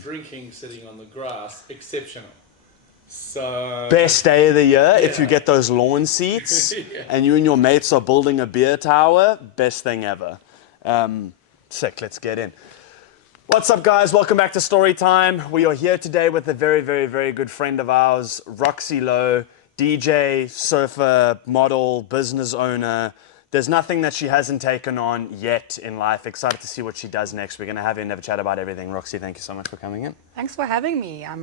drinking, sitting on the grass, exceptional. So best day of the year if you get those lawn seats and you and your mates are building a beer tower. Best thing ever. Sick, let's get in. What's up, guys? Welcome back to Storytime. We are here today with a very, very, very good friend of ours, Roxy Louw, DJ, surfer, model, business owner. There's nothing that she hasn't taken on yet in life. Excited to see what she does next. We're going to have her and have a chat about everything. Roxy, thank you so much for coming in. Thanks for having me. I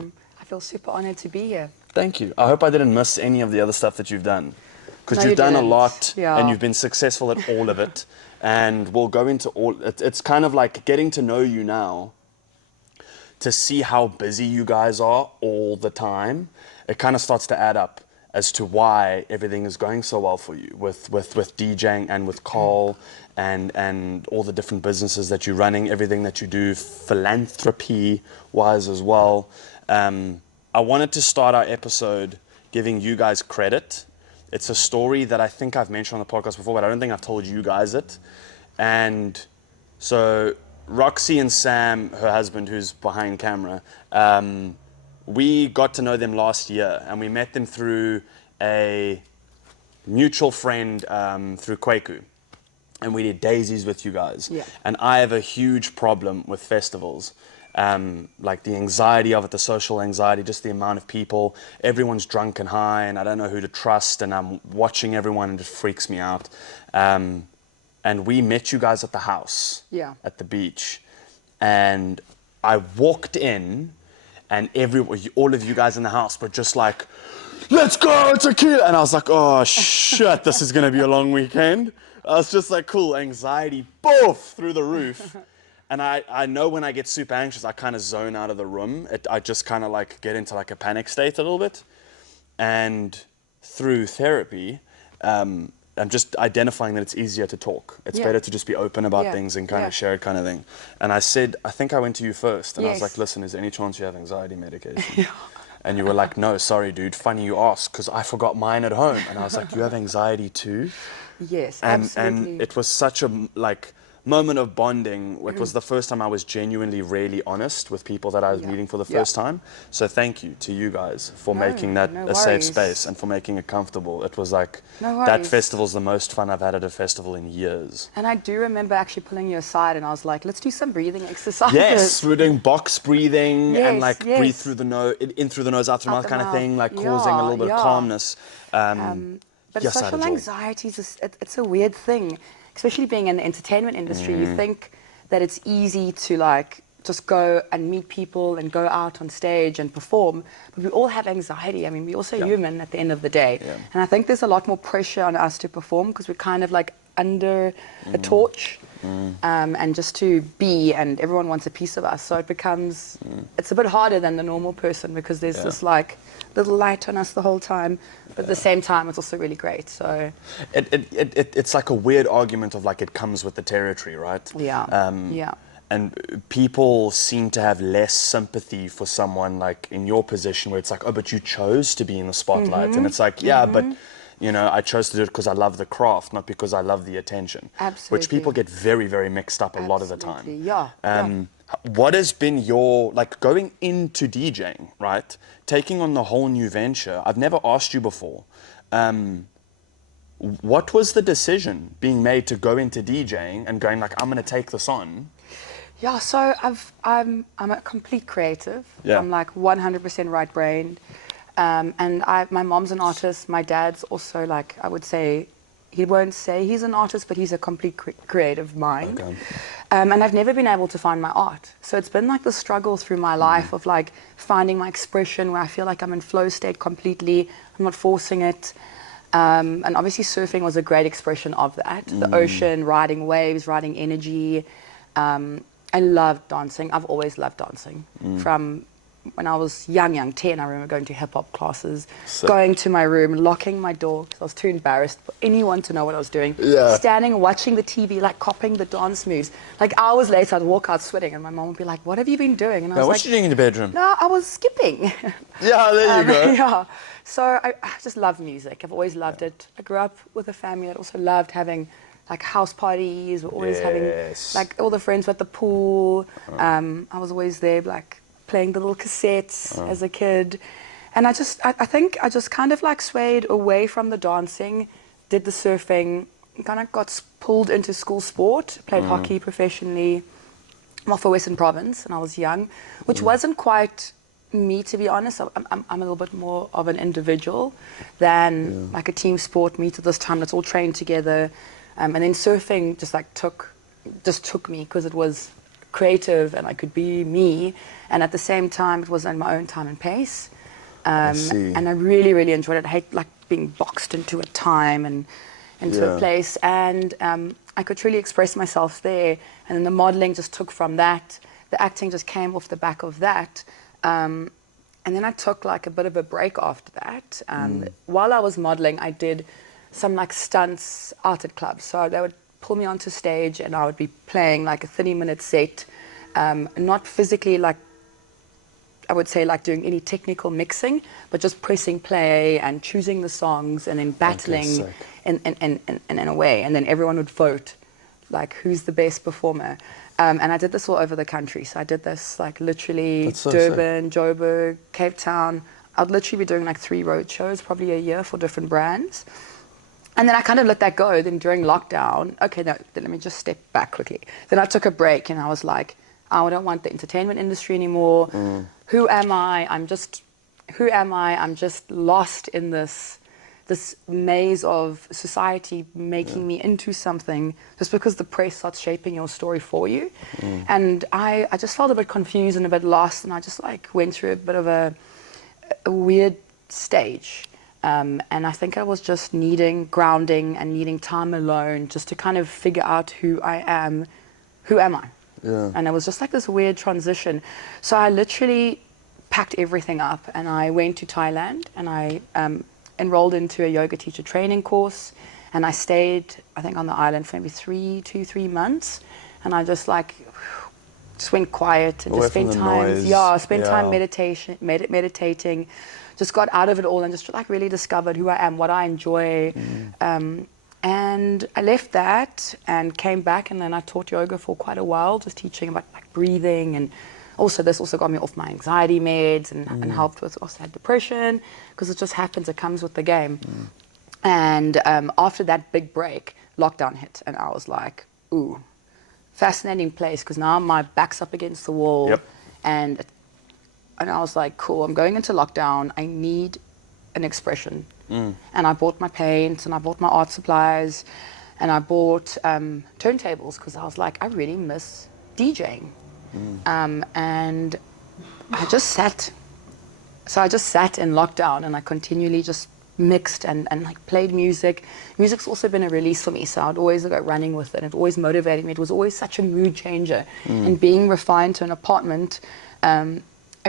feel super honored to be here. Thank you. I hope I didn't miss any of the other stuff that you've done. Because No, you've done a didn't. lot Yeah. and you've been successful at all of it. And we'll go into all... It's kind of like getting to know you now to see how busy you guys are all the time. It kind of starts to add up as to why everything is going so well for you with DJing and with Kaal and all the different businesses that you're running, everything that you do philanthropy-wise as well. I wanted to start our episode giving you guys credit. It's a story that I think I've mentioned on the podcast before, but I don't think I've told you guys it. And so Roxy and Sam, her husband, who's behind camera, we got to know them last year, and we met them through a mutual friend through Kwaku. And we did daisies with you guys. Yeah. And I have a huge problem with festivals. Like the anxiety of it, the social anxiety, just the amount of people. Everyone's drunk and high, and I don't know who to trust, and I'm watching everyone, and it just freaks me out. And we met you guys at the house, at the beach. And I walked in, and all of you guys in the house were just like, let's go, tequila! And I was like, oh, shit, this is going to be a long weekend. I was just like, cool, anxiety, boof, through the roof. And I know when I get super anxious, I kind of zone out of the room. I just kind of like get into like a panic state a little bit. And through therapy, I'm just identifying that it's easier to talk. It's better to just be open about things and kind of share it kind of thing. And I said, I think I went to you first. And I was like, listen, is there any chance you have anxiety medication? And you were like, no, sorry, dude. Funny you ask, because I forgot mine at home. And I was like, you have anxiety too? Yes, absolutely. And it was such a moment of bonding. It was the first time I was genuinely really honest with people that I was meeting for the first time. So thank you to you guys for making that a safe space and for making it comfortable. It was like, that festival's the most fun I've had at a festival in years. And I do remember actually pulling you aside, and I was like, let's do some breathing exercises. Yes, we were doing box breathing and like breathe through the nose, in through the nose, out through the mouth kind of thing, like causing a little bit of calmness. But social anxiety, it's a weird thing. Especially being in the entertainment industry, you think that it's easy to like just go and meet people and go out on stage and perform, but we all have anxiety. I mean, we're also human at the end of the day. And I think there's a lot more pressure on us to perform because we're kind of like under a torch and just to be, and everyone wants a piece of us. So it becomes, it's a bit harder than the normal person because there's this like little light on us the whole time, but at the same time it's also really great. So it's like a weird argument of like it comes with the territory, right? And people seem to have less sympathy for someone like in your position where it's like, oh, but you chose to be in the spotlight. And it's like, but you know, I chose to do it because I love the craft, not because I love the attention. Absolutely. Which people get very, very mixed up a lot of the time. What has been your, like going into DJing, right? Taking on the whole new venture. I've never asked you before. What was the decision being made to go into DJing and going like, I'm going to take this on? Yeah, so I'm a complete creative. I'm like 100% right-brained. And my mom's an artist. My dad's also like, I would say, he won't say he's an artist, but he's a complete creative mind. And I've never been able to find my art. So it's been like the struggle through my life of like finding my expression where I feel like I'm in flow state completely. I'm not forcing it. And obviously surfing was a great expression of that. The ocean, riding waves, riding energy. I love dancing. I've always loved dancing. From when I was young, 10, I remember going to hip-hop classes, going to my room, locking my door because I was too embarrassed for anyone to know what I was doing, standing and watching the TV, like copying the dance moves. Like hours later, I'd walk out sweating and my mom would be like, what have you been doing? And I was what like, you doing in the bedroom? No, I was skipping. There you go. So I just love music. I've always loved it. I grew up with a family that also loved having like house parties. We're always having like all the friends were at the pool. I was always there like playing the little cassettes as a kid. And I think I just kind of like swayed away from the dancing, did the surfing, kind of got pulled into school sport, played hockey professionally, well, for Western Province, and I was young, which wasn't quite me, to be honest. I'm a little bit more of an individual than like a team sport meet at this time. Let's all train together. And then surfing just like took me because it was creative and I could be me. And at the same time, it was in my own time and pace. And I really, really enjoyed it. I hate like being boxed into a time and into a place. And I could truly express myself there. And then the modeling just took from that. The acting just came off the back of that. And then I took like a bit of a break after that. While I was modeling, I did some like stunts out at clubs. So they would pull me onto stage and I would be playing like a 30-minute set. Not physically like, I would say like doing any technical mixing, but just pressing play and choosing the songs and then battling in a way. And then everyone would vote like who's the best performer. And I did this all over the country. So I did this like literally Durban, Joburg, Cape Town. I'd literally be doing like 3 road shows probably a year for different brands. And then I kind of let that go. Then during lockdown, okay, no, then let me just step back quickly. Then I took a break and I was like, I don't want the entertainment industry anymore. Who am I? I'm just lost in this maze of society making me into something just because the press starts shaping your story for you. And I just felt a bit confused and a bit lost, and I just like went through a bit of a weird stage. And I think I was just needing grounding and needing time alone just to kind of figure out who I am. Who am I? And it was just like this weird transition. So I literally packed everything up and I went to Thailand and I enrolled into a yoga teacher training course, and I stayed, I think, on the island for maybe 3 months, and I just like just went quiet and just spent time meditating, just got out of it all and just like really discovered who I am, what I enjoy. And I left that and came back, and then I taught yoga for quite a while, just teaching about like breathing, and also this also got me off my anxiety meds and helped with, also had depression, because it just happens, it comes with the game. And after that big break, lockdown hit, and I was like, ooh, fascinating place, because now my back's up against the wall. And I was like, cool, I'm going into lockdown, I need an expression. And I bought my paints and I bought my art supplies and I bought turntables, because I was like, I really miss DJing. And I just sat in lockdown and I continually just mixed and like played music. Music's also been a release for me, so I'd always go running with it. It always motivated me. It was always such a mood changer. And being refined to an apartment, I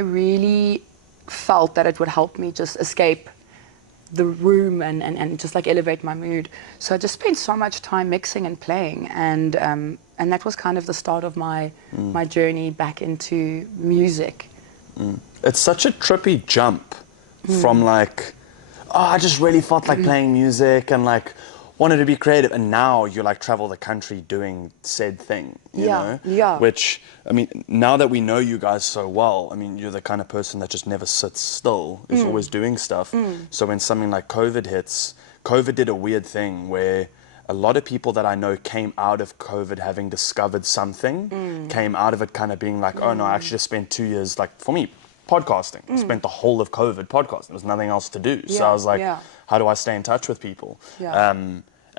really felt that it would help me just escape the room and just like elevate my mood. So I just spent so much time mixing and playing, and that was kind of the start of my journey back into music. It's such a trippy jump from like, oh, I just really felt like playing music and like wanted to be creative, and now you like travel the country doing said thing, you know? Which, I mean, now that we know you guys so well, I mean, you're the kind of person that just never sits still, is always doing stuff. So when something like COVID hits, COVID did a weird thing where a lot of people that I know came out of COVID having discovered something, came out of it kind of being like, oh no, I actually just spent 2 years, like for me, podcasting. I spent the whole of COVID podcasting. There was nothing else to do. So I was like, how do I stay in touch with people?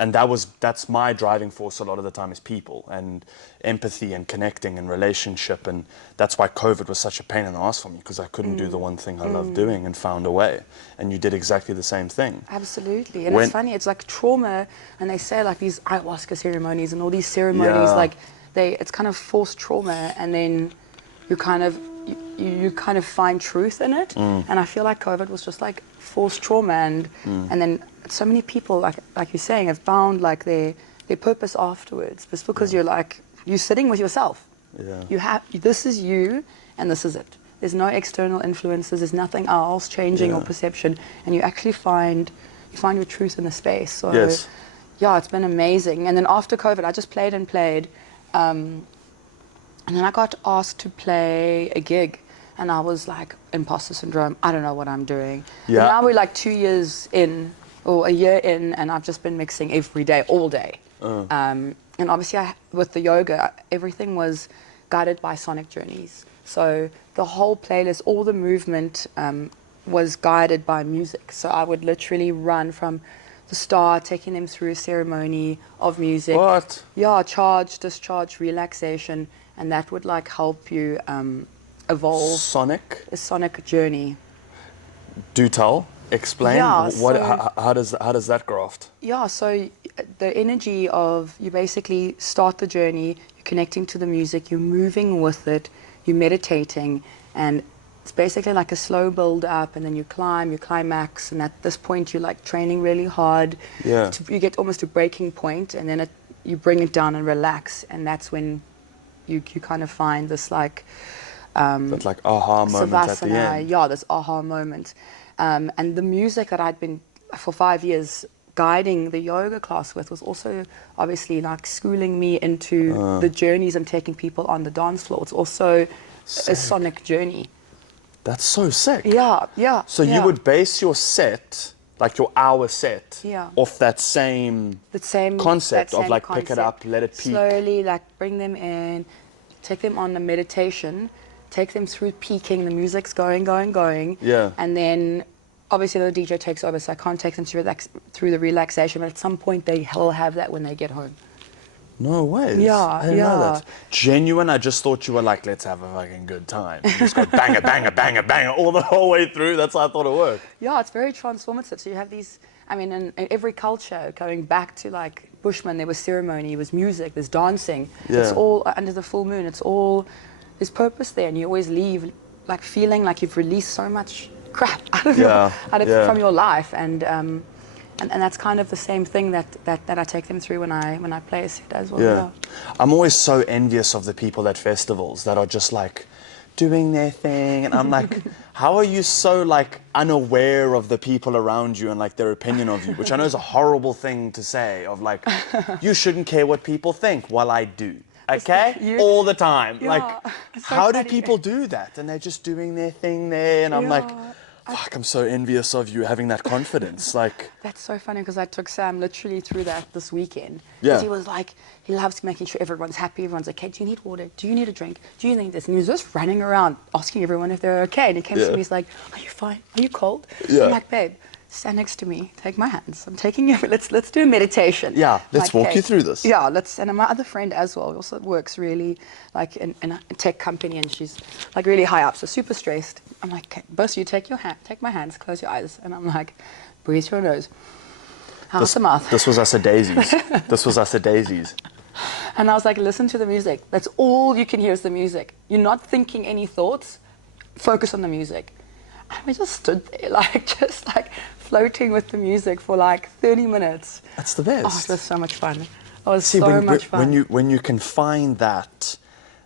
And that's my driving force a lot of the time, is people and empathy and connecting and relationship. And that's why COVID was such a pain in the ass for me, because I couldn't do the one thing I loved doing, and found a way. And you did exactly the same thing. Absolutely. And it's funny, it's like trauma, and they say like these ayahuasca ceremonies and all these ceremonies, like it's kind of forced trauma, and then you kind of find truth in it. And I feel like COVID was just like forced trauma, and then so many people, like you're saying, have found like their purpose afterwards, just because you're sitting with yourself. This is you, and this is it. There's no external influences. There's nothing else changing your perception, and you actually find your truth in the space. So yeah, it's been amazing. And then after COVID, I just played. And then I got asked to play a gig, and I was like, imposter syndrome, I don't know what I'm doing. Yeah. And now we're like 2 years in, or a year in, and I've just been mixing every day, all day. And obviously with the yoga, everything was guided by sonic journeys. So the whole playlist, all the movement was guided by music. So I would literally run from the start, taking them through a ceremony of music. What? Yeah, charge, discharge, relaxation, and that would like help you evolve. Sonic? A sonic journey. Do tell. Explain. Yeah, How does that graft? Yeah, so the energy of, you basically start the journey, you're connecting to the music, you're moving with it, you're meditating, and it's basically like a slow build up, and then you climax, and at this point you're like training really hard. Yeah. You get almost a breaking point, and then you bring it down and relax, and that's when you kind of find this like that like aha moment at the savasana, end. yeah, this aha moment. And the music that I'd been for 5 years guiding the yoga class with was also obviously like schooling me into the journeys I'm taking people on the dance floor. It's also a sonic journey. That's so sick. Yeah, yeah. So you would base your set, like your hour set, off that same concept of like pick it up, let it peak. Slowly like bring them in, take them on the meditation, take them through peaking, the music's going. Yeah. And then obviously the DJ takes over, so I can't take them through the relaxation, but at some point they'll have that when they get home. No way. Yeah, I didn't know that. Genuine, I just thought you were like, let's have a fucking good time. You just go banger, banger, banger, banger all the whole way through. That's how I thought it worked. Yeah, it's very transformative. So you have these, I mean, in every culture, going back to like Bushman, there was ceremony, there was music, there's dancing. Yeah. It's all under the full moon. It's all, there's purpose there, and you always leave like feeling like you've released so much crap from your life, and that's kind of the same thing that I take them through when I play a set as well. Yeah. I'm always so envious of the people at festivals that are just like doing their thing, and I'm like, how are you so like unaware of the people around you and like their opinion of you, which I know is a horrible thing to say, of like, you shouldn't care what people think. Well, I do. Okay? All the time. Yeah, like, how do people do that? And they're just doing their thing there, and I'm like, fuck, I'm so envious of you having that confidence. Like, that's so funny, because I took Sam literally through that this weekend. Yeah. Because he was like, he loves making sure everyone's happy, everyone's okay. Do you need water? Do you need a drink? Do you need this? And he was just running around asking everyone if they're okay. And he came to me, he's like, are you fine? Are you cold? Yeah. I'm like, babe, stand next to me, take my hands. I'm taking you, let's do a meditation. Yeah, let's like, walk you through this. Yeah, and my other friend as well also works really like in a tech company, and she's like really high up, so super stressed. I'm like, okay, both of you take my hands, close your eyes, and I'm like, breathe through your nose, out the mouth. This was us at Daisies. This was us at Daisies. And I was like, listen to the music. That's all you can hear is the music. You're not thinking any thoughts. Focus on the music. And we just stood there, just floating with the music for like 30 minutes. That's the best. Oh, it was so much fun. It was so much fun. When you can find that,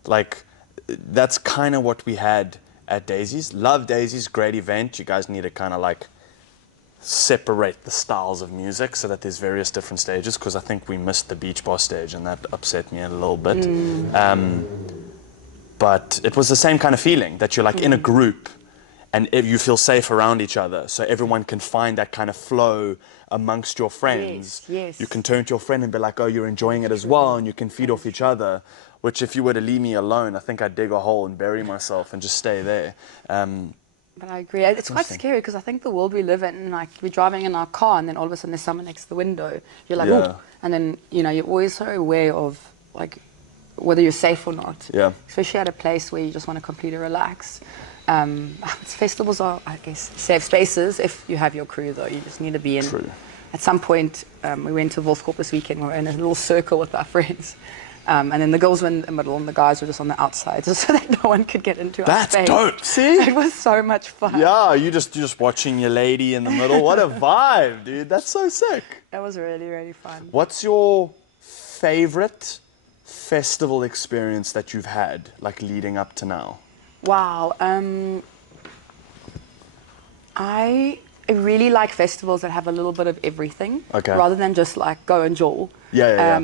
like, that's kind of what we had at Daisies. Love Daisies, great event. You guys need to kind of like separate the styles of music so that there's various different stages, because I think we missed the beach bar stage, and that upset me a little bit. But it was the same kind of feeling that you're like in a group, and you feel safe around each other, so everyone can find that kind of flow amongst your friends. Yes. You can turn to your friend and be like, oh, you're enjoying it as well, and you can feed off each other, which if you were to leave me alone, I think I'd dig a hole and bury myself and just stay there. But I agree. It's quite scary, because I think the world we live in, like, we're driving in our car and then all of a sudden there's someone next to the window. You're like, ooh. And then, you're always so aware of, like, whether you're safe or not. Yeah. Especially at a place where you just want to completely relax. Festivals are, I guess, safe spaces if you have your crew, though. You just need to be in. True. At some point, we went to Wolfskorp this weekend. We were in a little circle with our friends. And then the girls were in the middle and the guys were just on the outside, just so that no one could get into our space. That's dope, see? It was so much fun. Yeah, you're just watching your lady in the middle. What a vibe, dude. That's so sick. That was really, really fun. What's your favorite festival experience that you've had, like, leading up to now? Wow. I really like festivals that have a little bit of everything. Okay. Rather than just, like, go and jewel. Yeah.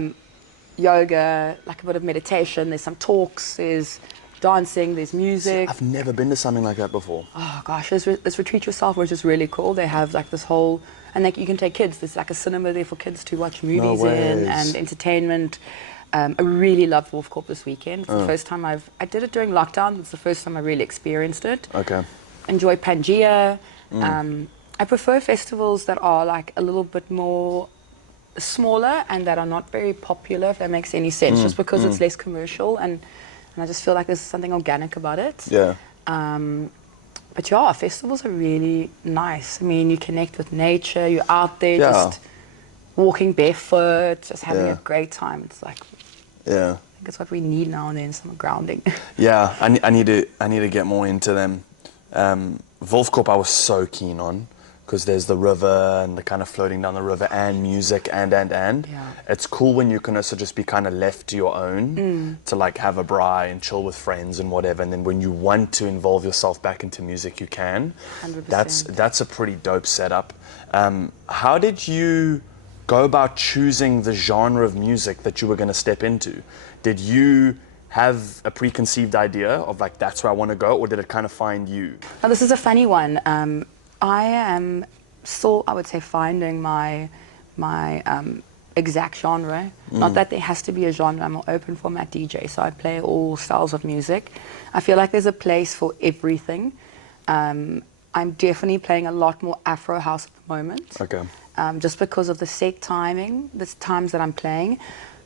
Yoga, like a bit of meditation, there's some talks, there's dancing, there's music. I've never been to something like that before. Oh gosh, this Retreat Yourself, which is really cool. They have like this whole, and like you can take kids. There's like a cinema there for kids to watch movies in and entertainment. I really loved Wolf Corp this weekend. It's the first time I did it during lockdown. It's the first time I really experienced it. Okay. Enjoy Pangea. I prefer festivals that are like a little bit more smaller and that are not very popular, if that makes any sense, just because it's less commercial, and I just feel like there's something organic about it. Yeah. But yeah, festivals are really nice. I mean, you connect with nature, you're out there just walking barefoot, just having a great time. It's like, I think it's what we need now and then, some grounding. Yeah, I need to get more into them. Wolfkorp I was so keen on, because there's the river and the kind of floating down the river and music and. Yeah. It's cool when you can also just be kind of left to your own to like have a braai and chill with friends and whatever, and then when you want to involve yourself back into music, you can. 100%. That's a pretty dope setup. How did you go about choosing the genre of music that you were going to step into? Did you have a preconceived idea of like, that's where I want to go, or did it kind of find you? Now, this is a funny one. I am still, I would say, finding my exact genre. Not that there has to be a genre. I'm an open format DJ, so I play all styles of music. I feel like there's a place for everything. I'm definitely playing a lot more Afro house at the moment. Okay. Just because of the set timing, the times that I'm playing.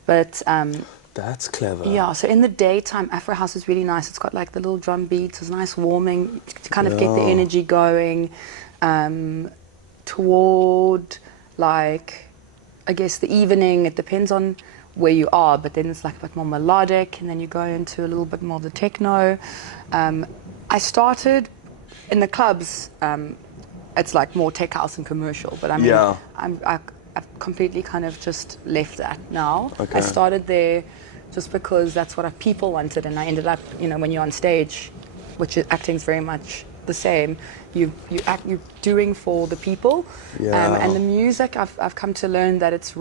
But that's clever. yeah, so in the daytime, Afro house is really nice. It's got like the little drum beats, it's nice warming to kind of get the energy going. Toward like, I guess the evening, it depends on where you are, but then it's like a bit more melodic, and then you go into a little bit more of the techno. I started in the clubs, it's like more tech house and commercial, but I mean, I've completely kind of just left that now. Okay. I started there just because that's what people wanted, and I ended up, you know, when you're on stage, which acting is very much the same, you're doing for the people. And the music, I've come to learn that it's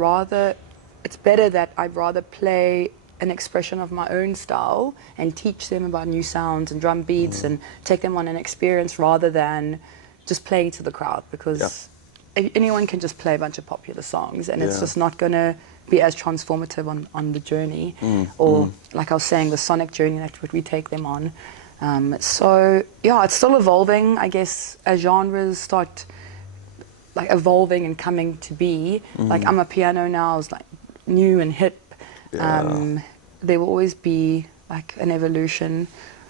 better that I'd rather play an expression of my own style and teach them about new sounds and drum beats and take them on an experience, rather than just playing to the crowd, because anyone can just play a bunch of popular songs, and it's just not going to be as transformative on the journey, or like I was saying, the sonic journey that we take them on. So yeah, it's still evolving, I guess, as genres start like evolving and coming to be. Like I'm a piano now, is like new and hip. There will always be like an evolution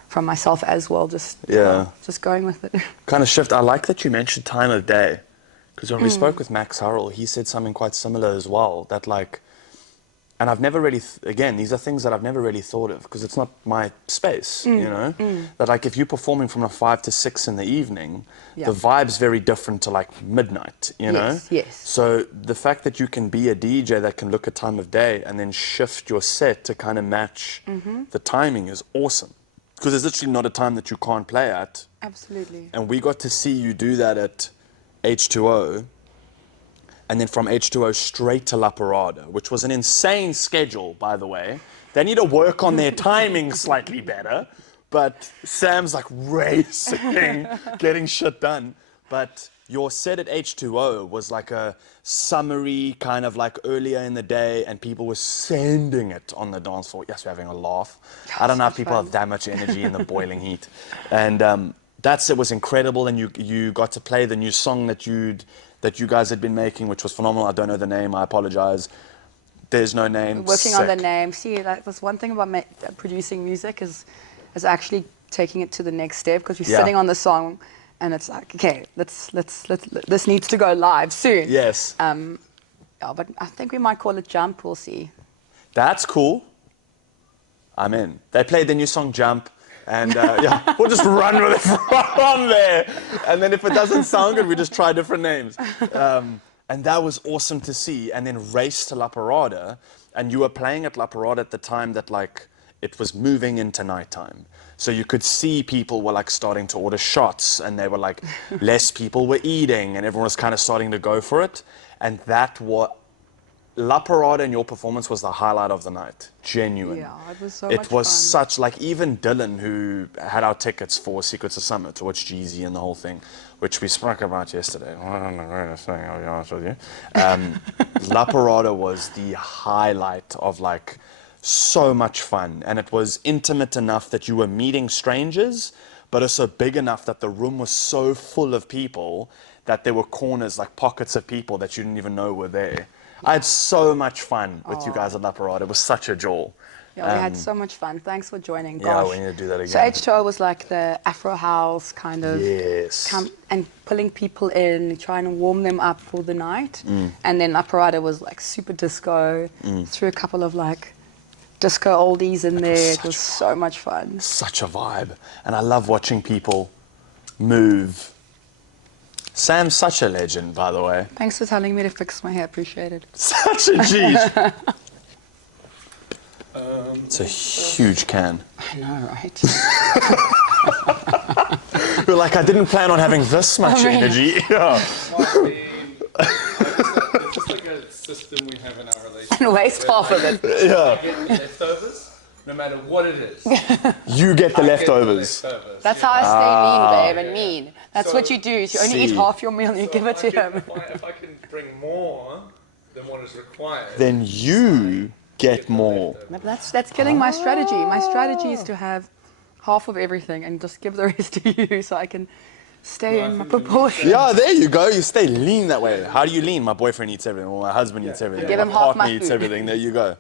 from myself as well, just going with it. Kind of shift. I like that you mentioned time of day, because when we spoke with Max Hurrell, he said something quite similar as well, that like, and I've never really, again, these are things that I've never really thought of, because it's not my space, you know? That like, if you're performing from 5 to 6 in the evening, the vibe's very different to like midnight, you know? Yes. So the fact that you can be a DJ that can look at time of day and then shift your set to kind of match the timing is awesome. Because there's literally not a time that you can't play at. Absolutely. And we got to see you do that at H2O. And then from H2O straight to La Parada, which was an insane schedule, by the way. They need to work on their timing slightly better, but Sam's like racing, getting shit done. But your set at H2O was like a summery kind of like earlier in the day, and people were sending it on the dance floor. Yes, we're having a laugh. I don't know if people have that much energy in the boiling heat. And it was incredible, and you got to play the new song that you guys had been making, which was phenomenal. I don't know the name, I apologize. There's no name. Working on the name. See, that was one thing about producing music is actually taking it to the next step, because you're sitting on the song and it's like, okay, this needs to go live soon. Yes. But I think we might call it Jump, we'll see. That's cool. I'm in. They played the new song Jump. And we'll just run with it from there. And then if it doesn't sound good, we just try different names. And that was awesome to see. And then race to La Parada. And you were playing at La Parada at the time that like it was moving into nighttime. So you could see people were like starting to order shots, and they were like, less people were eating, and everyone was kind of starting to go for it. And that La Parada and your performance was the highlight of the night. Genuine. Yeah, it was so It much was fun. such, like, even Dylan, who had our tickets for Secrets of Summer to watch Jeezy and the whole thing, which we spoke about yesterday. One of the greatest thing, I'll be honest with you. La Parada was the highlight of, like, so much fun. And it was intimate enough that you were meeting strangers, but also big enough that the room was so full of people that there were corners, like pockets of people that you didn't even know were there. I had so much fun with you guys at La Parada. It was such a joy. Yeah, we had so much fun. Thanks for joining. Yeah, Gosh. we need to do that again. So H2O was like the Afro house kind of. Yes. And pulling people in, trying to warm them up for the night. And then La Parada was like super disco. Threw a couple of like disco oldies in there. It was so much fun. Such a vibe. And I love watching people move. Sam's such a legend, by the way. Thanks for telling me to fix my hair. Appreciate it. Such a G. It's a huge can. I know, right? You're like, I didn't plan on having this much energy. Yeah. Might be, it's just like a system we have in our relationship. And waste half of it. Yeah. You get the leftovers, no matter what it is. You get the I leftovers. Get the leftovers. That's yeah. how I stay lean, babe, and mean. That's So- what you do. Is you only eat half your meal and you So give it to him. If I can bring more than what is required, Then you get more. That's killing my strategy. My strategy is to have half of everything and just give the rest to you so I can stay in my proportion. Yeah, there you go. You stay lean that way. How do you lean? My boyfriend eats everything. Or my husband eats everything. Give my him half partner my eats food. everything. There you go.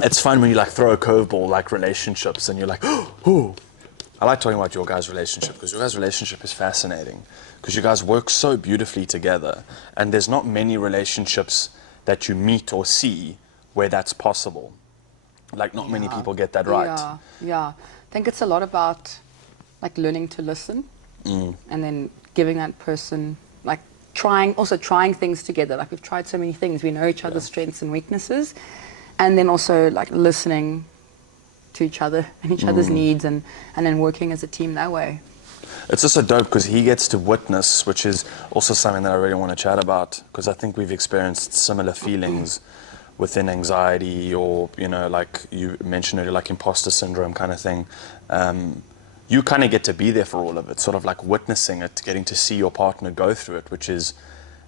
It's fun when you like throw a curveball like relationships and you're like, oh. I like talking about your guys' relationship because your guys' relationship is fascinating because you guys work so beautifully together and there's not many relationships that you meet or see where that's possible. Like not many people get that right. Yeah. I think it's a lot about like learning to listen and then giving that person like trying things together. Like we've tried so many things. We know each other's strengths and weaknesses and then also like listening to each other and each other's needs and then working as a team that way. It's also dope because he gets to witness, which is also something that I really want to chat about because I think we've experienced similar feelings within anxiety or, you know, like you mentioned earlier, like imposter syndrome kind of thing. You kind of get to be there for all of it, sort of like witnessing it, getting to see your partner go through it, which is,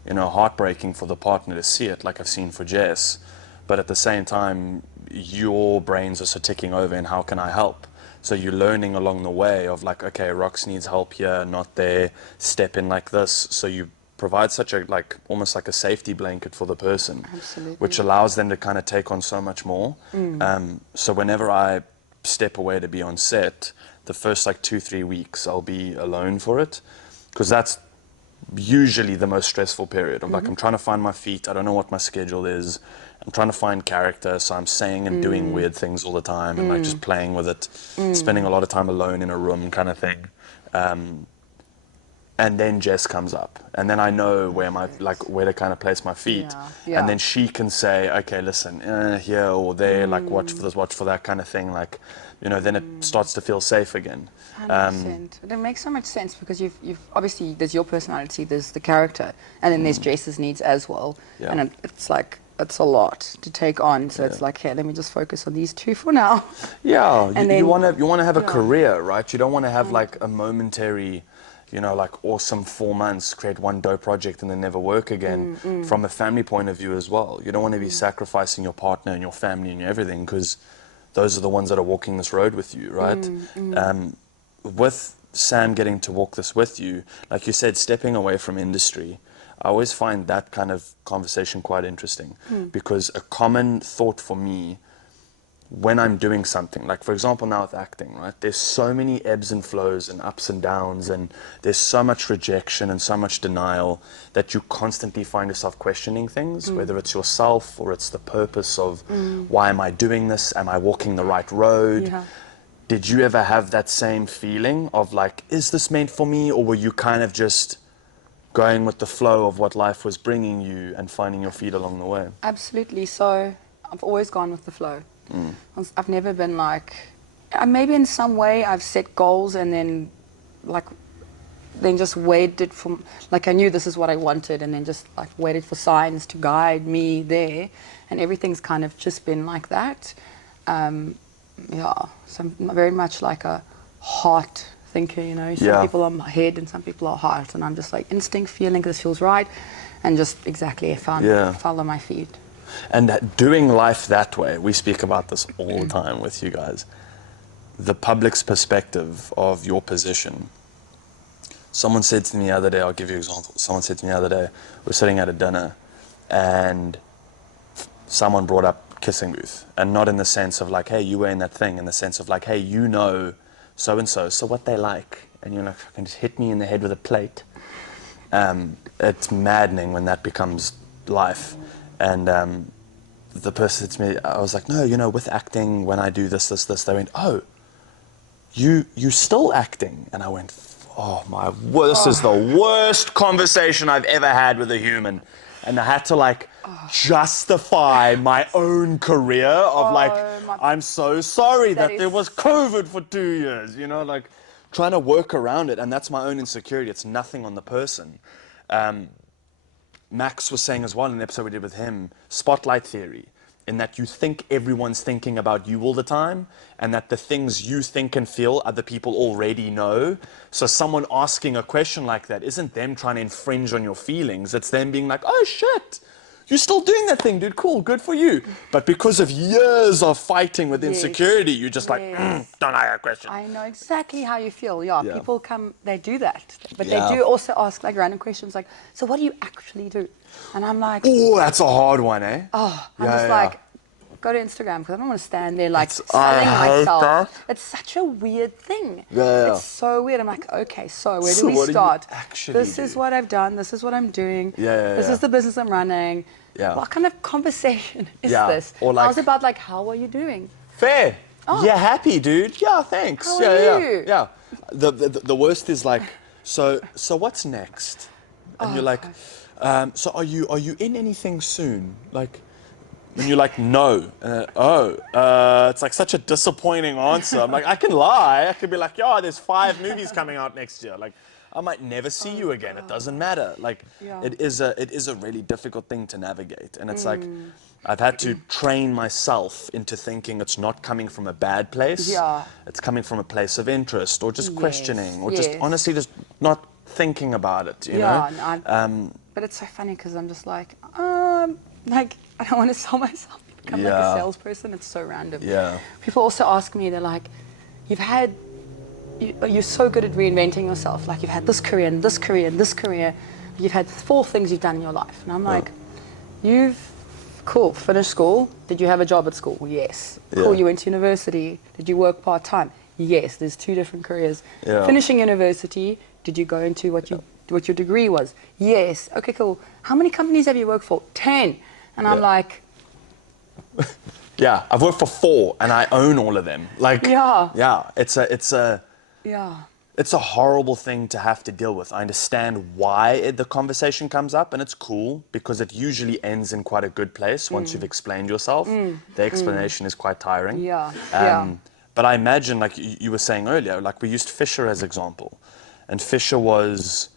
you know, heartbreaking for the partner to see it, like I've seen for Jess. But at the same time, your brains are so ticking over and how can I help? So you're learning along the way of like, okay, Rox needs help here, not there, step in like this. So you provide such a, like, almost like a safety blanket for the person. Absolutely. Which allows them to kind of take on so much more. So whenever I step away to be on set, the first like 2-3 weeks, I'll be alone for it. Because that's usually the most stressful period. I'm like, I'm trying to find my feet. I don't know what my schedule is. I'm trying to find character, so I'm saying and doing weird things all the time and like just playing with it, spending a lot of time alone in a room kind of thing. And then Jess comes up and then I know where my, like where to kind of place my feet. Yeah. And then she can say, okay, listen, here or there, like watch for this, watch for that kind of thing. Like, you know, then it starts to feel safe again. 100%. It makes so much sense because you've obviously there's your personality, there's the character, and then there's Jess's needs as well. Yeah. And it's like it's a lot to take on. So it's like, hey, let me just focus on these two for now. Yeah, And you then- want to have a career, right? You don't want to have like a momentary, you know, like awesome 4 months, create one dope project and then never work again. From a family point of view as well, you don't want to be sacrificing your partner and your family and your everything because those are the ones that are walking this road with you, right? With Sam getting to walk this with you, like you said, stepping away from industry, I always find that kind of conversation quite interesting because a common thought for me when I'm doing something, like for example now with acting, right? There's so many ebbs and flows and ups and downs and there's so much rejection and so much denial that you constantly find yourself questioning things, whether it's yourself or it's the purpose of why am I doing this? Am I walking the right road? Yeah. Did you ever have that same feeling of like, is this meant for me? Or were you kind of just going with the flow of what life was bringing you and finding your feet along the way? Absolutely. So I've always gone with the flow. I've never been like, maybe in some way I've set goals and then like then just waited for, like I knew this is what I wanted, and then just like waited for signs to guide me there, and everything's kind of just been like that. Yeah, so I'm very much like a heart thinker, you know. Some people are head and some people are heart, and I'm just like instinct, feeling this feels right, and just exactly follow my feet. And doing life that way, we speak about this all the time with you guys. The public's perspective of your position. Someone said to me the other day, I'll give you an example. Someone said to me the other day, we're sitting at a dinner, and someone brought up kissing booth. And not in the sense of like, hey, you were in that thing, in the sense of like, hey, you know so-and-so, so what they like. And you're like, fucking just hit me in the head with a plate. It's maddening when that becomes life. And the person said to me, I was like, no, you know, with acting, when I do this, they went, oh, you still acting? And I went, oh my, this is the worst conversation I've ever had with a human. And I had to like justify my own career of like, I'm so sorry that there was COVID for 2 years, you know, like trying to work around it. And that's my own insecurity. It's nothing on the person. Max was saying as well in an episode we did with him, spotlight theory, in that you think everyone's thinking about you all the time, and that the things you think and feel other people already know. So someone asking a question like that isn't them trying to infringe on your feelings, it's them being like, oh shit, you're still doing that thing, dude, cool, good for you. But because of years of fighting with insecurity, you're just like, don't ask a question. I know exactly how you feel. Yeah, people come, they do that. But they do also ask like random questions like, so what do you actually do? And I'm like, oh, that's a hard one, eh? Oh, I'm just like, go to Instagram, because I don't want to stand there like selling myself. It's such a weird thing. It's so weird. I'm like, okay, so where do we start? This is what I've done. This is what I'm doing. This is the business I'm running. What kind of conversation is this? Or like, I was about like, how are you doing? Fair. Yeah, happy, dude. Yeah, thanks. How are you? Yeah. The worst is like, so what's next? And you're like, so are you in anything soon? Like, and you're like, no. It's like such a disappointing answer. I'm like, I can lie. I could be like, yeah, there's 5 movies coming out next year. Like, I might never see you again. It doesn't matter. Like, it is a really difficult thing to navigate. And it's like, I've had to train myself into thinking it's not coming from a bad place. It's coming from a place of interest, or just questioning, or just honestly just not thinking about it, you know? But it's so funny because I'm just like, I don't want to sell myself, become like a salesperson. It's so random. People also ask me, they're like, you're so good at reinventing yourself. Like, you've had this career and this career and this career. You've had 4 things you've done in your life. And I'm like, cool, finished school. Did you have a job at school? Yes. Cool, you went to university. Did you work part-time? Yes, there's 2 different careers. Finishing university, did you go into what your degree was? Yes. Okay, cool. How many companies have you worked for? 10. And I'm like... I've worked for 4 and I own all of them. Like, it's a horrible thing to have to deal with. I understand why the conversation comes up, and it's cool because it usually ends in quite a good place once you've explained yourself. The explanation is quite tiring. But I imagine, like you were saying earlier, like we used Fisher as example. And Fisher was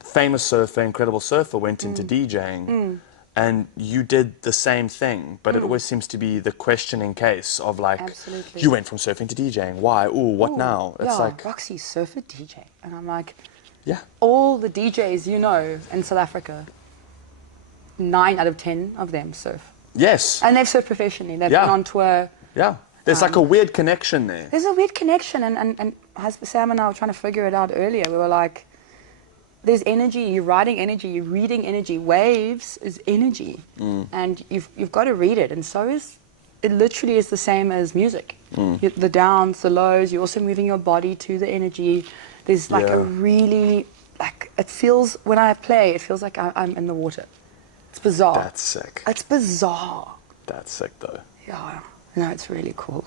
famous surfer, incredible surfer, went into DJing. And you did the same thing, but it always seems to be the questioning case of like, you went from surfing to DJing. Why? Ooh, what now? It's like Roxy, surfer, DJ. And I'm like, all the DJs you know in South Africa, 9 out of 10 of them surf. Yes. And they've surfed professionally. They've been on tour. There's like a weird connection there. There's a weird connection, and Sam and I were trying to figure it out earlier. We were like, there's energy, you're writing energy, you're reading energy. Waves is energy, and you've got to read it. And so it literally is the same as music. The downs, the lows, you're also moving your body to the energy. There's like a really, like, it feels, when I play, it feels like I'm in the water. It's bizarre. That's sick. It's bizarre. That's sick though. Yeah, no, it's really cool.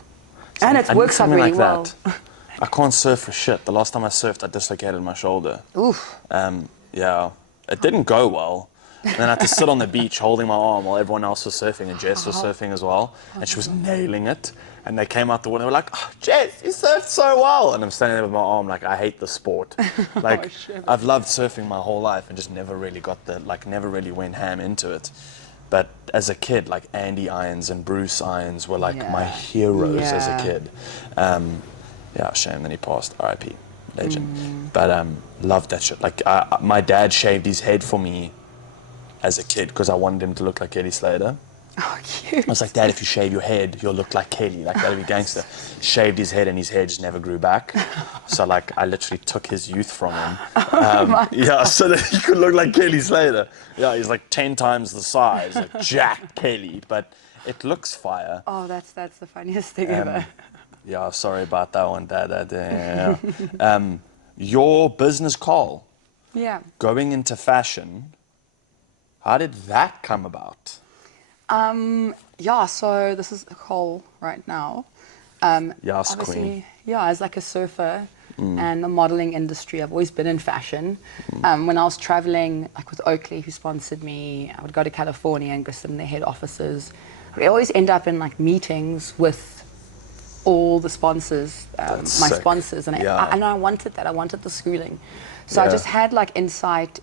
So and it works out really well. That. I can't surf for shit. The last time I surfed, I dislocated my shoulder. Oof. It didn't go well. And then I had to sit on the beach holding my arm while everyone else was surfing, and Jess was surfing as well, and she was nailing it. And they came out the water, and they were like, "Oh, Jess, you surfed so well." And I'm standing there with my arm like, I hate the sport. Like, I've loved surfing my whole life and just never really never really went ham into it. But as a kid, like Andy Irons and Bruce Irons were like my heroes as a kid. Shame that he passed, R.I.P. Legend. But loved that shit. Like, my dad shaved his head for me as a kid because I wanted him to look like Kelly Slater. Oh, cute. I was like, Dad, if you shave your head, you'll look like Kelly. Like, that'd be gangster. Shaved his head, and his hair just never grew back. So, like, I literally took his youth from him. So that he could look like Kelly Slater. Yeah, he's like 10 times the size, like Jack Kelly, but it looks fire. Oh, that's the funniest thing ever. Yeah, sorry about that one, Dad. Your business, Kaal. Yeah. Going into fashion, how did that come about? So this is Kaal right now. Yes, obviously, queen. as like a surfer and the modeling industry, I've always been in fashion. When I was traveling, like with Oakley, who sponsored me, I would go to California and go sit in their head offices. We always end up in like meetings with all the sponsors, my sponsors, and I wanted that. I wanted the schooling, so I just had like insight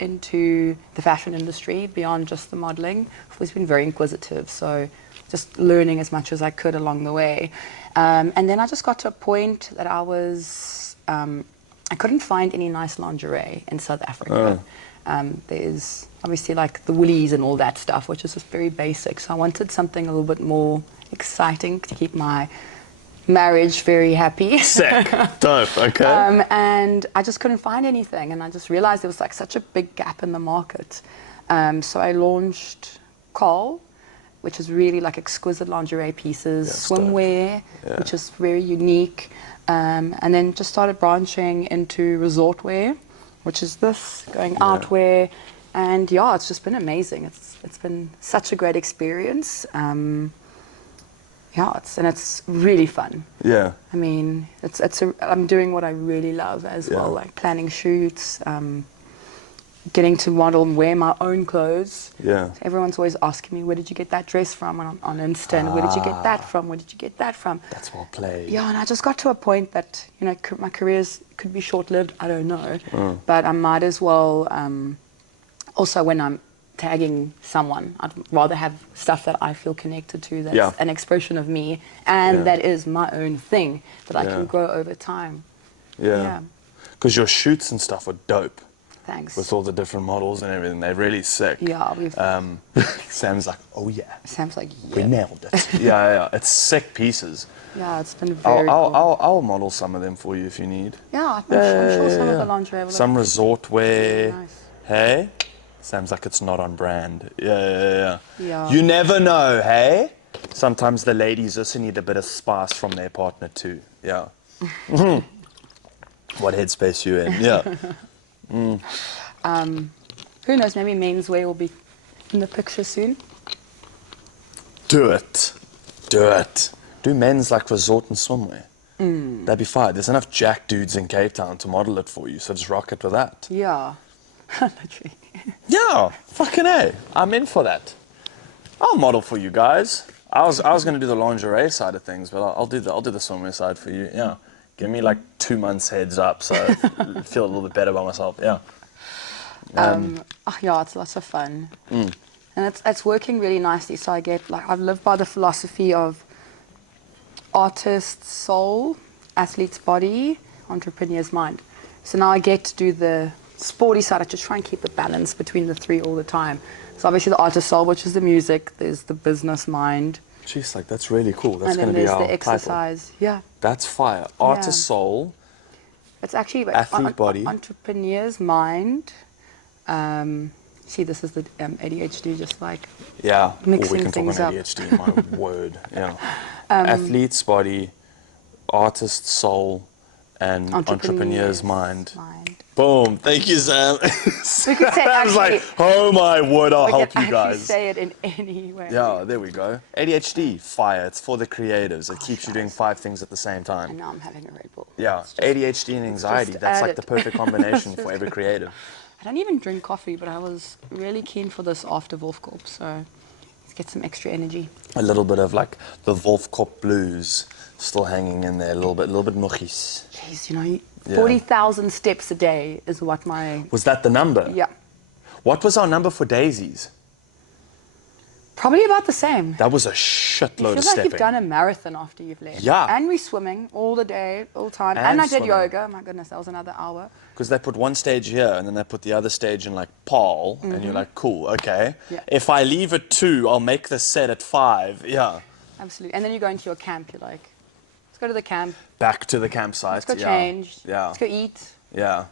into the fashion industry beyond just the modeling. I've always been very inquisitive, so just learning as much as I could along the way. And then I just got to a point that I was, I couldn't find any nice lingerie in South Africa. There's obviously like the Woolies and all that stuff, which is just very basic. So I wanted something a little bit more exciting to keep my marriage very happy. Sick. Dope. Okay. And I just couldn't find anything, and I just realized there was like such a big gap in the market. So I launched Kaal, which is really like exquisite lingerie pieces, swimwear, which is very unique, and then just started branching into resort wear, which is this, going out wear, and it's just been amazing. It's been such a great experience. It's really fun. Yeah. I mean, I'm doing what I really love as well, like planning shoots, getting to model and wear my own clothes. Yeah. So everyone's always asking me, where did you get that dress from on Insta? And where did you get that from? Where did you get that from? That's well played. Yeah, and I just got to a point that, my careers could be short-lived, I don't know. But I might as well, also when I'm tagging someone, I'd rather have stuff that I feel connected to, that's an expression of me, and that is my own thing that I can grow over time. Yeah. Because your shoots and stuff are dope. Thanks. With all the different models and everything, they're really sick. Yeah, Sam's like, oh yeah. Sam's like, we nailed it. Yeah, it's sick pieces. Yeah, it's been very cool. I'll model some of them for you if you need. Yeah, I'm sure some of the lingerie will some resort wear. Nice. Hey? Sam's like, it's not on brand. Yeah. You never know, hey? Sometimes the ladies also need a bit of spice from their partner too. Yeah. What headspace you in? Yeah. Who knows? Maybe menswear will be in the picture soon. Do it. Do men's like resort and swimwear. That'd be fine. There's enough jack dudes in Cape Town to model it for you, so just rock it with that. Yeah. Literally. Yeah, fucking A. I'm in for that. I'll model for you guys. I was going to do the lingerie side of things, but I'll do the swimwear side for you. Yeah. Give me like 2 months heads up, so I feel a little bit better about myself. Yeah. It's lots of fun, and it's working really nicely. So I've lived by the philosophy of artist's soul, athlete's body, entrepreneur's mind. So now I get to do the sporty side. I just try and keep the balance between the three all the time. So obviously the artist soul, which is the music. There's the business mind. Jeez, like that's really cool. That's going to be our title. And then there's the exercise. Title. Yeah. That's fire. Artist soul. It's actually athlete body. Entrepreneur's mind. See, this is the ADHD, just like mixing we can things talk on up. ADHD. My word. Yeah. Athlete's body, artist's soul, and entrepreneur's mind. Boom. Thank you, Sam. I was like, oh my word, I'll help you guys. Say it in any way. Yeah, there we go. ADHD, fire. It's for the creatives. It keeps you doing 5 things at the same time. And now I'm having a Red Bull. Yeah, ADHD and anxiety. That's like the perfect combination for every creative. I don't even drink coffee, but I was really keen for this after Wolfkorp, so let's get some extra energy. A little bit of like the Wolfkorp blues still hanging in there, a little bit noggies. Jeez, you know, 40,000 steps a day is what my... Was that the number? Yeah. What was our number for daisies? Probably about the same. That was a shitload It of feels like stepping. you've done a marathon after you've left. Yeah. And we're swimming all the day, all the time. And And I did swimming. yoga. My goodness, that was another hour. Because they put one stage here and then they put the other stage in like Paul, and you're like, cool, okay. Yeah. If I leave at 2, I'll make the set at 5. Yeah. Absolutely. And then you go into your camp. You're like, let's go to the camp. Back to the campsite. Let's go yeah. change. Yeah. Let's go eat. Yeah.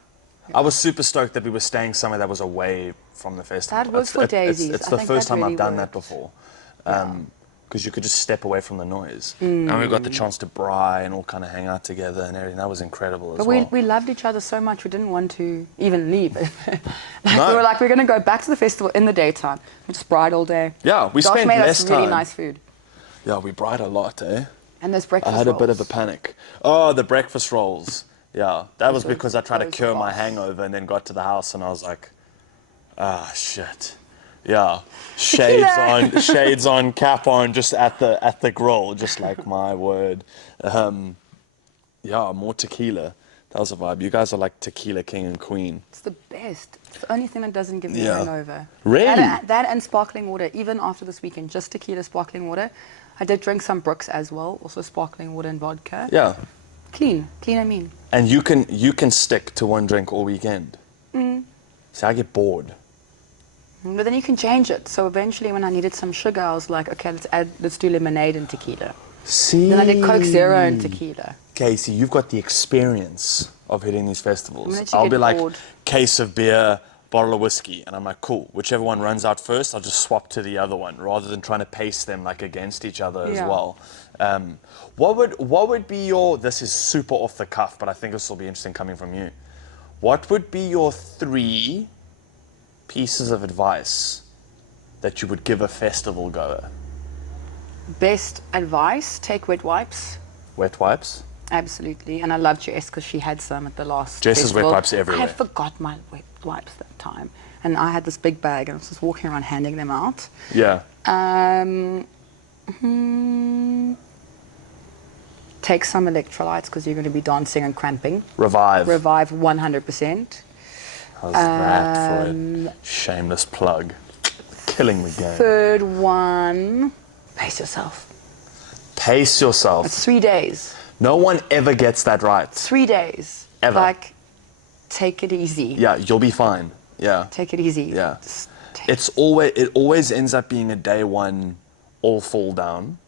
I was super stoked that we were staying somewhere that was away from the festival. That works for daisies. It's I the think first that time I've really done that worked. before. Because you could just step away from the noise. And we got the chance to braai and all kind of hang out together and everything. That was incredible as But well. we loved each other so much, we didn't want to even leave. No. We were like, we're going to go back to the festival in the daytime. We just bride all day. Yeah, we Josh spent made less us really time. nice food. Yeah, we bride a lot, eh? And there's breakfast I had a bit of rolls. a panic. Oh, the breakfast rolls. Yeah, that was Those- because I tried to those cure my boss. hangover and then got to the house and I was like, ah, shit. Yeah, shades on, cap on, just at the grill, just like my word. Yeah, more tequila. That was a vibe. You guys are like tequila king and queen. It's the best. It's the only thing that doesn't give me Yeah. a hangover. Really? That and sparkling water, even after this weekend, just tequila, sparkling water. I did drink some Brooks as well, also sparkling water and vodka. Yeah, Clean I mean. and you can stick to one drink all weekend. See, I get bored. But then you can change it. So eventually when I needed some sugar, I was like, okay, let's do lemonade and tequila. See. Then I did Coke Zero and tequila. Casey, you've got the experience of hitting these festivals. When did you I'll get be like, bored? case of beer, bottle of whiskey, and I'm like, cool. Whichever one runs out first, I'll just swap to the other one, rather than trying to pace them like against each other as Yeah. well. What would be your? This is super off the cuff, but I think this will be interesting coming from you. What would be your 3 pieces of advice that you would give a festival goer? Best advice, take wet wipes. Wet wipes. Absolutely. And I loved Jess because she had some at the last Jess has wet festival. wipes everywhere. I forgot my wet wipes that time. And I had this big bag and I was just walking around handing them out. Yeah. Take some electrolytes because you're going to be dancing and cramping. Revive. Revive 100%. How's that for a shameless plug? Killing the game. Third one, pace yourself. Pace yourself. It's 3 days. No one ever gets that right. 3 days. Ever. Like, take it easy. Yeah, you'll be fine. Yeah. Take it easy. Yeah. Just It always ends up being a day 1 all fall down.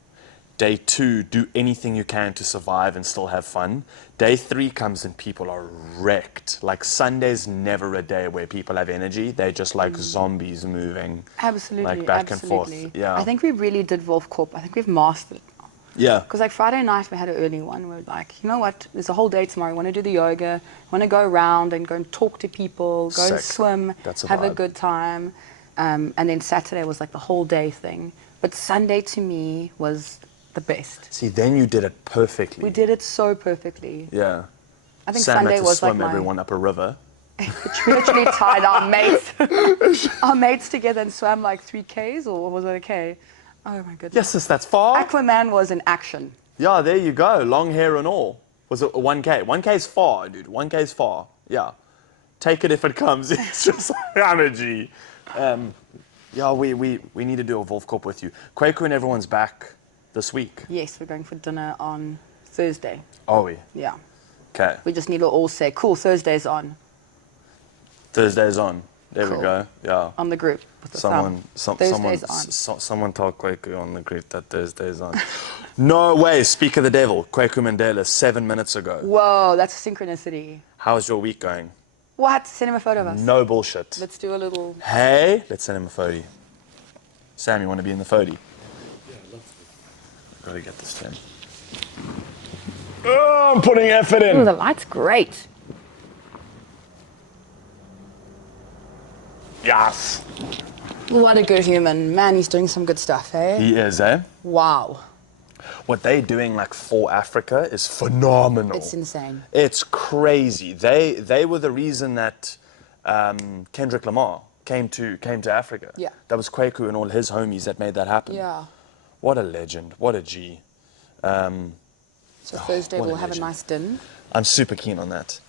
Day 2, do anything you can to survive and still have fun. Day 3 comes and people are wrecked. Like Sunday's never a day where people have energy. They're just like zombies moving. Absolutely. Like back absolutely. and forth. Yeah. I think we really did Wolfkorp. I think we've mastered it. Yeah. Because like Friday night we had an early one. We were like, you know what? There's a whole day tomorrow. We want to do the yoga. We want to go around and go and talk to people. Go and Sick. swim. That's a have a vibe. good time. And then Saturday was like the whole day thing. But Sunday to me was the best. See, then you did it perfectly. We did it so perfectly. Yeah. I think Sam Sunday had to was like swim everyone up a river. We literally tied our mates together and swam like 3Ks, or was it a K? Oh my goodness. Yes, that's far. Aquaman was in action. Yeah, there you go. Long hair and all. Was it a 1K? 1K is far, dude. 1K is far. Yeah. Take it if it comes. It's just energy. Yeah, we need to do a Wolfkorp with you. Kwaku and everyone's back this week. Yes, we're going for dinner on Thursday. Are we? Yeah. Okay. We just need to all say, cool, Thursday's on. Thursday's on. There we Cool. go. Yeah. On the group. With the Someone told Kwaku on the group that Thursday's on. No way. Speak of the devil. Kwaku Mandela 7 minutes ago. Whoa, that's a synchronicity. How's your week going? What? Send him a photo of us. No bullshit. Let's do a little... Hey, let's send him a photo. Sam, you want to be in the photo? Yeah, I'd love to. Gotta get this Tim. Oh, I'm putting effort Ooh, in. the light's great. Yes. What a good human. Man, he's doing some good stuff, eh? He is, eh? Wow. What they're doing like for Africa is phenomenal. It's insane. It's crazy. They were the reason that Kendrick Lamar came to Africa. Yeah. That was Kwaku and all his homies that made that happen. Yeah. What a legend. What a G. So Thursday what a we'll have a legend. nice dinner. I'm super keen on that.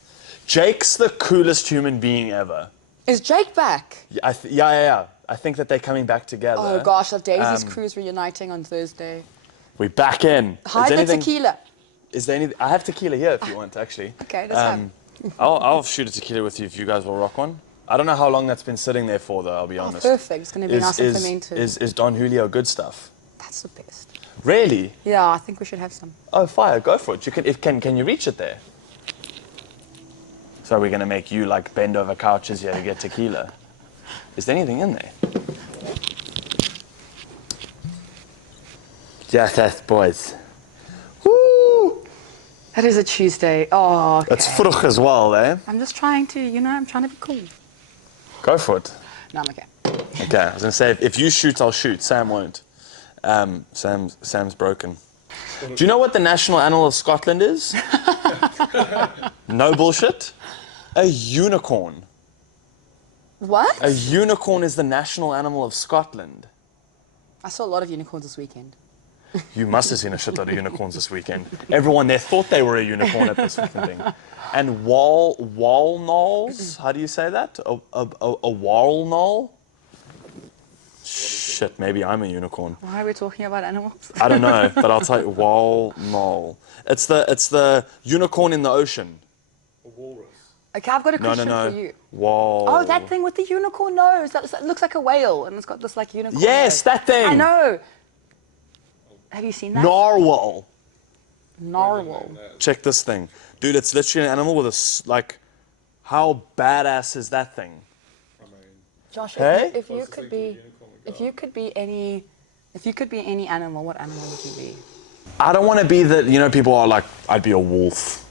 Jake's the coolest human being ever. Is Jake back? Yeah, yeah. I think that they're coming back together. Oh gosh, Daisy's crew's reuniting on Thursday. We're back in. Hide the tequila. Is there anything? I have tequila here if you want, actually. Okay, let's have. I'll shoot a tequila with you if you guys will rock one. I don't know how long that's been sitting there for, though. I'll be honest. Perfect. It's going to be nice and fermented. Is Don Julio good stuff? That's the best. Really? Yeah, I think we should have some. Oh, fire! Go for it. You can you reach it there? So we're gonna make you like bend over couches here to get tequila. Is there anything in there? Yes, boys. Woo! That is a Tuesday. Oh, okay. It's vroeg as well, eh? I'm just trying to, I'm trying to be cool. Go for it. No, I'm okay. Okay, I was gonna say if you shoot, I'll shoot. Sam won't. Sam's broken. Do you know what the national animal of Scotland is? No bullshit. A unicorn. What? A unicorn is the national animal of Scotland. I saw a lot of unicorns this weekend. You must have seen a shitload of unicorns this weekend. Everyone there thought they were a unicorn at this fucking thing. And walnuts, how do you say that? A walnut? Shit, maybe I'm a unicorn. Why are we talking about animals? I don't know, but I'll tell you, walnut. It's the unicorn in the ocean. A walrus. Okay, I've got a question No. for you. Wall. Oh, that thing with the unicorn nose. That looks like a whale, and it's got this like unicorn Yes, nose. that thing. I know. Have you seen that? Narwhal. Narwhal. Check this thing. Dude, it's literally an animal with like, how badass is that thing? I mean, Josh, Hey? if you closest could thing to a be, unicorn we if got. you could be any, if you could be any animal, what animal would you be? I don't want to be people are like, I'd be a wolf.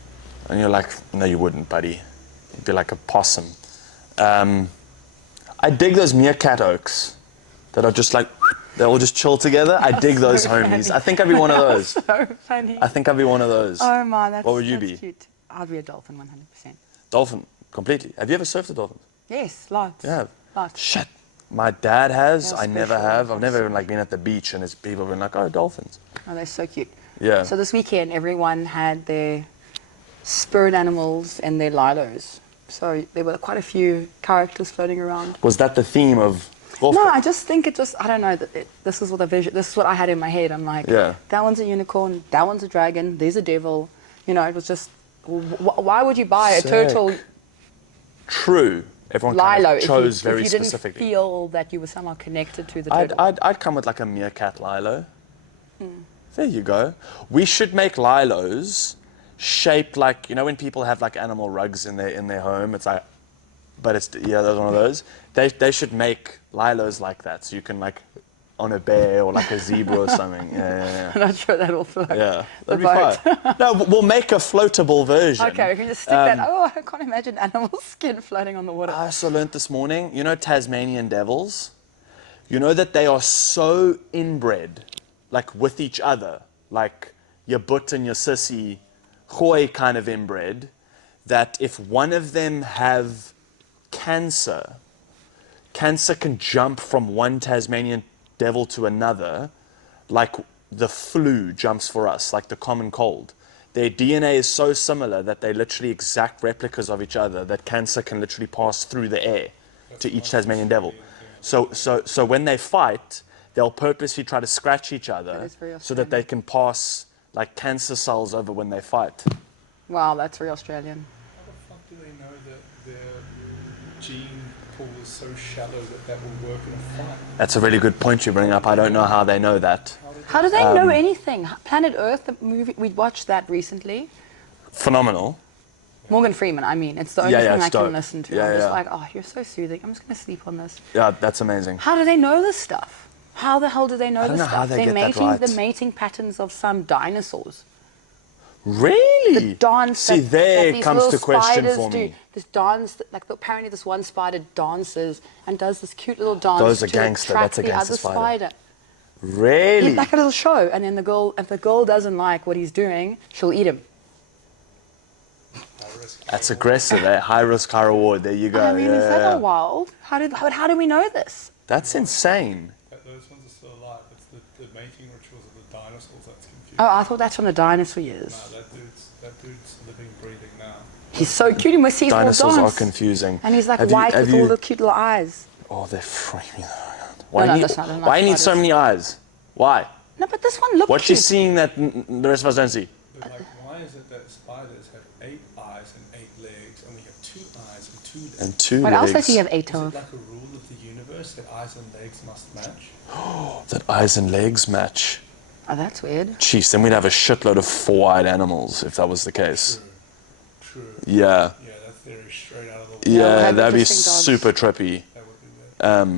And you're like, no, you wouldn't, buddy. You'd be like a possum. I dig those meerkat oaks that are just like, they all just chill together. I dig those homies. funny. I think I'd be one of those. So funny. I think I'd be one of those. Oh my, that's What would you that's be? Cute. I'd be a dolphin, 100%. Dolphin, completely. Have you ever surfed a dolphin? Yes, lots. Yeah. Lots. Shit. My dad has. They're I never special. have. I've never even like been at the beach and people have been like, oh, dolphins. Oh, they're so cute. Yeah. So this weekend, everyone had their spirit animals and their lilos. So there were quite a few characters floating around. Was that the theme of Golf No, Club? I just think I don't know, this is what this is what I had in my head. I'm like, Yeah. that one's a unicorn, that one's a dragon, there's a devil. It was just, why would you buy a Sick. turtle True. Everyone kind lilo of chose if very you didn't specifically. feel that you were somehow connected to the turtle? I'd come with like a meerkat lilo. There you go. We should make lilos shaped like, when people have like animal rugs in their home, it's like, but it's, yeah, there's one of those. They should make lilos like that, so you can like, on a bear or like a zebra or something. Yeah. I'm not sure that will float. Yeah, The that'd be fun. No, we'll make a floatable version. Okay, we can just stick that. Oh, I can't imagine animal skin floating on the water. I also learned this morning, Tasmanian devils? You know that they are so inbred, like with each other, like your butt and your sissy, gooi kind of inbred, that if one of them have cancer can jump from one Tasmanian devil to another, like the flu jumps for us, like the common cold. Their DNA is so similar that they're literally exact replicas of each other, that cancer can literally pass through the air to each Tasmanian devil. So when they fight, they'll purposely try to scratch each That other is very so that they Australian. can pass like cancer cells over when they fight. Wow, that's very Australian. How the fuck do they know that their gene pool is so shallow that will work in a fight? That's a really good point you bring up. I don't know how they know that. How do they know anything? Planet Earth, the movie, we watched that recently. Phenomenal. Morgan Freeman, I mean, it's the only Yeah, thing it's I can dope. listen to. Yeah, I'm just yeah. like, oh, you're so soothing. I'm just going to sleep on this. Yeah, that's amazing. How do they know this stuff? How the hell do they know don't this know how stuff? they They're get that mating right. the mating patterns of some dinosaurs. Really? The dance. See, that there these comes little the question spiders for do. me. This dance, apparently this one spider dances and does this cute little dance Those are to gangster, attract that's a the gangster other spider. spider. Really? Like a little show, and then the girl, if the girl doesn't like what he's doing, she'll eat him. That's aggressive, eh? High risk, high reward. There you go. I mean, is that a wild? How do we know this? That's insane. Those ones are still alive. It's the mating rituals of the dinosaurs that's confusing. Oh, I thought that's from the dinosaur years. No, that dude's living, breathing now. He's so cute. He must see his little Dinosaurs dance. are confusing. And he's like white with all the cute little eyes. Oh, they're freaking out. Why you need so many eyes? Why? No, but this one looks What's cute. she seeing that the rest of us don't see? But like, why is it that spiders have 8 eyes and 8 legs, and we have 2 eyes and 2 legs? And 2 What legs. else does he have 8 Is of? it like a rule of the universe that eyes and legs must match? That eyes and legs match. Oh, that's weird. Jeez, then we'd have a shitload of 4-eyed animals if that was the case. True. Yeah. Yeah, that's very straight out of the Yeah, that'd be interesting dogs. super trippy. That would be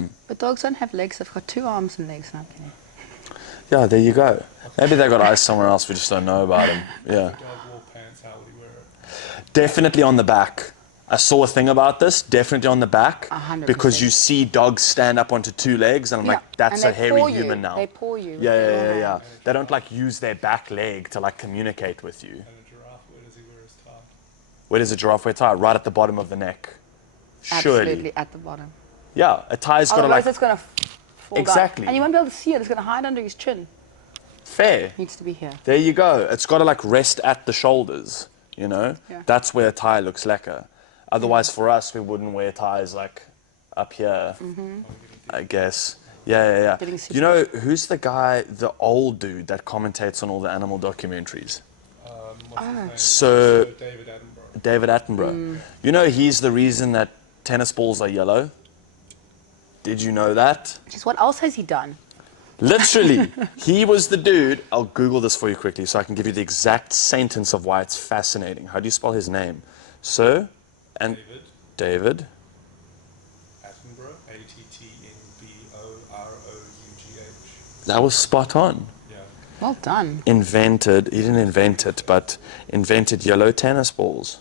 weird. But dogs don't have legs. They've got 2 arms and legs. No, I'm kidding. Yeah, there you go. Maybe they got eyes somewhere else, we just don't know about them. Yeah. If a dog wore pants, how would he wear it? Definitely on the back. I saw a thing about this, definitely on the back. 100%. Because you see dogs stand up onto 2 legs, and I'm like, that's a And they hairy paw you. human now. They paw you. with Yeah, their yeah, little yeah, yeah. hand. They don't like use their back leg to like communicate with you. And a giraffe, where does he wear his tie? Where does a giraffe wear a tie? Right at the bottom of the neck. Surely. Absolutely at the bottom. Yeah, a tie's got to Otherwise, like it's going to fall Exactly. down. And you won't be able to see it. It's going to hide under his chin. fair. Needs to be here. There you go. It's got to like rest at the shoulders, you know? Yeah. That's where a tie looks lekker. Otherwise, for us, we wouldn't wear ties like up here, I guess. Yeah. Getting super- You know, who's the guy, the old dude that commentates on all the animal documentaries? What's his name? Sir David Attenborough. David Attenborough. You know, he's the reason that tennis balls are yellow. Did you know that? Just what else has he done? Literally, he was the dude. I'll Google this for you quickly so I can give you the exact sentence of why it's fascinating. How do you spell his name? Sir and David. Attenborough, Attenborough. That was spot on. Yeah. Well done. He didn't invent it, but invented yellow tennis balls.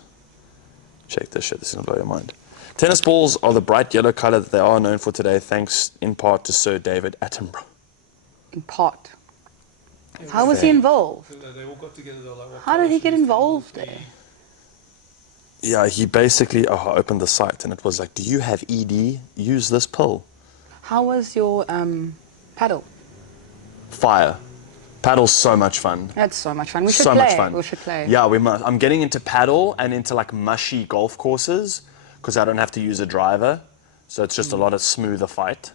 Check this shit, this is gonna blow your mind. Tennis balls are the bright yellow color that they are known for today, thanks in part to Sir David Attenborough. In part. How was he involved? They all got together. They were like, what How did he colours get is involved the- there? Yeah, he basically, I opened the site and it was like, do you have ED? Use this pill. How was your paddle? Fire. Paddle's so much fun. That's so much fun. We should So play. much fun. We should play. Yeah, we must. I'm getting into paddle and into like mushy golf courses because I don't have to use a driver. So it's just a lot of smoother fight.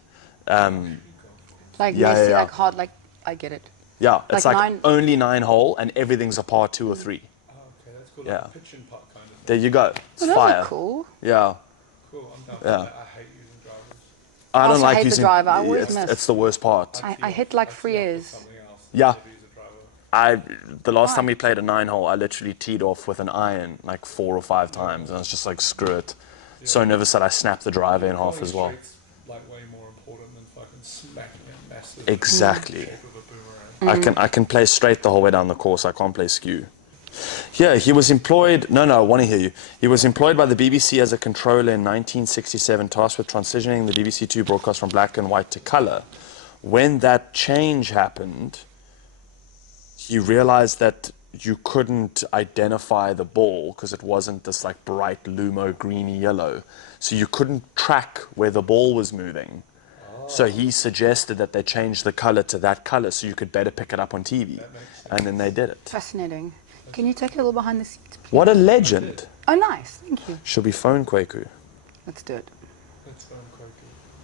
Like Yeah, messy, yeah. like hard, like I get it. Yeah, it's Like like nine- only 9 hole and everything's a par 2 or 3. Oh, okay, that's cool. Yeah. Like a pitch and putt kind of thing. There you go. It's Well, those fire. are cool. Yeah. Cool, I'm down for Yeah. that. I hate using drivers. I don't Also like hate the using driver. I always miss. It's the worst part. I hit like I'd 3 tee off with years. something else. Yeah. Never use a driver. The last Why? time we played a 9 hole, I literally teed off with an iron like 4 or 5 times and I was just like, screw it. So nervous that I snapped the driver in half Calling as well. straight's like way more important than fucking smacking a massive Exactly. shape of a boomerang. I can play straight the whole way down the course. I can't play skew. Yeah, he was employed. No, I want to hear you. He was employed by the BBC as a controller in 1967, tasked with transitioning the BBC Two broadcast from black and white to color. When that change happened, he realized that you couldn't identify the ball because it wasn't this like bright lumo greeny yellow. So you couldn't track where the ball was moving. So he suggested that they change the color to that color so you could better pick it up on TV. And then they did it. Fascinating. Can you take it a little behind the scenes, please? What a legend. Oh, nice. Thank you. Should we phone Kwaku? Let's do it. That's fun.